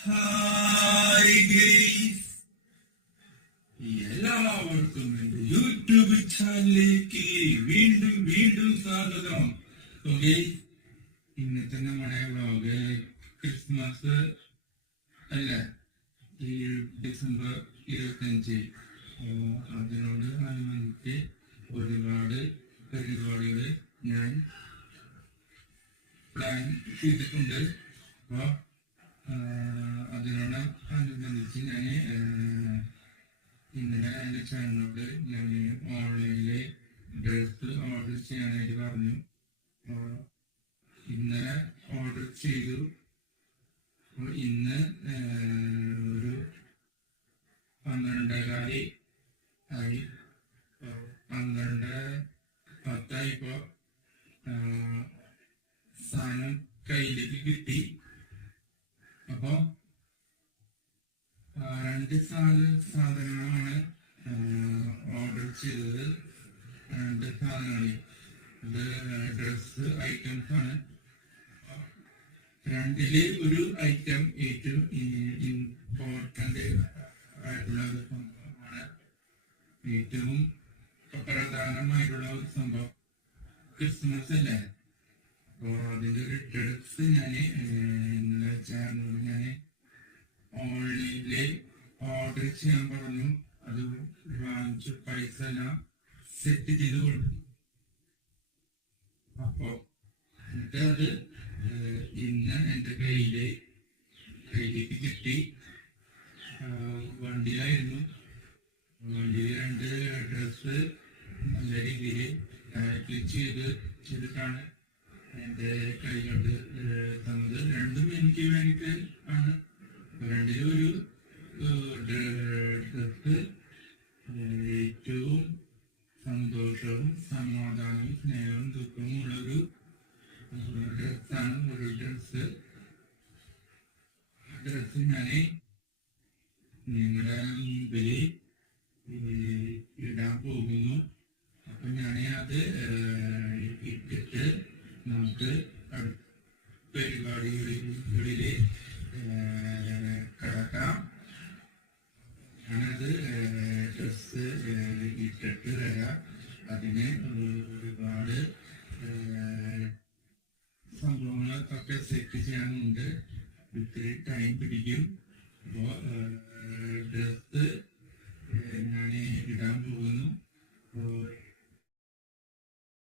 Hi guys, എല്ലാവർക്കും എന്റെ YouTube ചാനലിലേക്ക് വീണ്ടും വീണ്ടും സ്വാഗതം. ഓക്കെ, ഇന്നത്തെ നമ്മുടെ വ്ലോഗ് ക്രിസ്മസ് അല്ല, ഈ ഡിസംബർ 25. അതിനോട് അനുബന്ധിച്ച് ഒരുപാട് പരിപാടികൾ ഞാൻ പ്ലാൻ ചെയ്തിട്ടുണ്ട്. അപ്പോൾ അതിനോട് അനുബന്ധിച്ച് ഞാൻ ഇന്നലെ എൻ്റെ ചാനലിനോട് ഞാൻ ഓൺലൈനിൽ ഡ്രസ്സ് ഓർഡർ ചെയ്യാനായിട്ട് പറഞ്ഞു. ഇന്നലെ ഓർഡർ ചെയ്തു. അപ്പോൾ ഇന്ന് ഒരു 12:15 ആയി. 12:10 ഇപ്പോൾ സാധനം കയ്യിലേക്ക് കിട്ടി. അപ്പോ 2 സാധനങ്ങളാണ് ഓർഡർ ചെയ്തത്. 2 സാധനങ്ങൾ, ഇത് ഡ്രസ് ഐറ്റംസ് ആണ്. 2-ല് ഒരു ഐറ്റം ഏറ്റവും ഇമ്പോർട്ടൻ്റ് ആയിട്ടുള്ള ഒരു സംഭവമാണ്. ഏറ്റവും പ്രധാനമായിട്ടുള്ള ഒരു സംഭവം ക്രിസ്മസ് അല്ലേ. അപ്പോൾ അതിൻ്റെ ഒരു ഡ്രസ് ഞാൻ ഇന്നലെ ചാനലിൽ ഞാൻ ഓൺലൈനിൽ ഓർഡർ ചെയ്യാൻ പറഞ്ഞു. അത് വാങ്ങിച്ച് പൈസ എല്ലാം സെറ്റ് ചെയ്ത് കൊടുത്തു. അപ്പോൾ എന്നിട്ട് അത് ഇന്ന് എൻ്റെ കയ്യിലേക്ക് കിട്ടി. വണ്ടിയിലായിരുന്നു. വണ്ടിയിൽ 2 ഡ്രസ്സ് നല്ല രീതിയിൽ ചെയ്തിട്ടാണ് എൻ്റെ കയ്യിലോട്ട് തന്നത്. 2ഉം എനിക്ക് വേണ്ടിയിട്ട് ആണ്. 2-ലും ഒരു ഡ്രസ്സ് ഏറ്റവും സന്തോഷവും സമാധാനവും സ്നേഹവും ദുഃഖവും ഉള്ളൊരു ഡ്രസ്സാണ്. ഒരു ഡ്രസ്സ് ഞാൻ നിങ്ങളുടെ മുമ്പിൽ ഇടാൻ പോകുന്നു. അപ്പം ഞാൻ അത് ഇട്ടിട്ട് നമുക്ക് പരിപാടികളിൽ കിടക്കാം. ഞാനത് ഡ്രസ്സ് ഇട്ടിട്ട് വരാം. അതിന് ഒരുപാട് സംഭവങ്ങളൊക്കെ സെറ്റ് ചെയ്യാനുണ്ട്. ഇത്തിരി ടൈം പിടിക്കും.